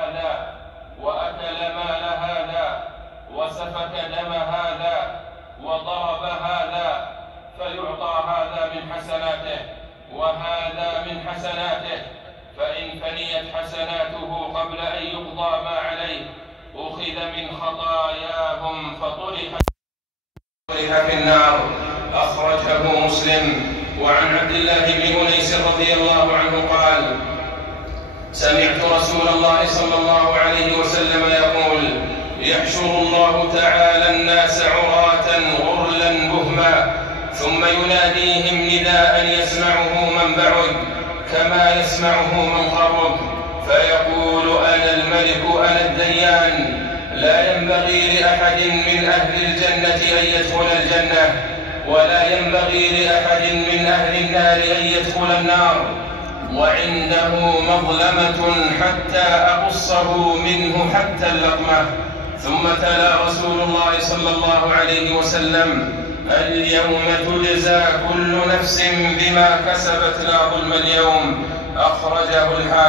هذا وأكل مال هذا وسفك دم هذا وضرب هذا، فيعطى هذا من حسناته وهذا من حسناته، فإن فنيت حسناته قبل أن يقضى ما عليه أخذ من خطاياهم فطرح في النار. أخرجه مسلم. وعن عبد الله بن أنيس رضي الله عنه قال: سمعت رسول الله صلى الله عليه وسلم يقول: يحشر الله تعالى الناس عراة غرلا بهما، ثم يناديهم نداء يسمعه من بعد كما يسمعه من قرب، فيقول: أنا الملك أنا الديان، لا ينبغي لأحد من أهل الجنة أن يدخل الجنة، ولا ينبغي لأحد من أهل النار أن يدخل النار، وعنده مظلمة حتى أقصه منه حتى اللقمة. ثم تلا رسول الله صلى الله عليه وسلم: اليوم تجزى كل نفس بما كسبت لا ظلم اليوم. أخرجه الحاكم.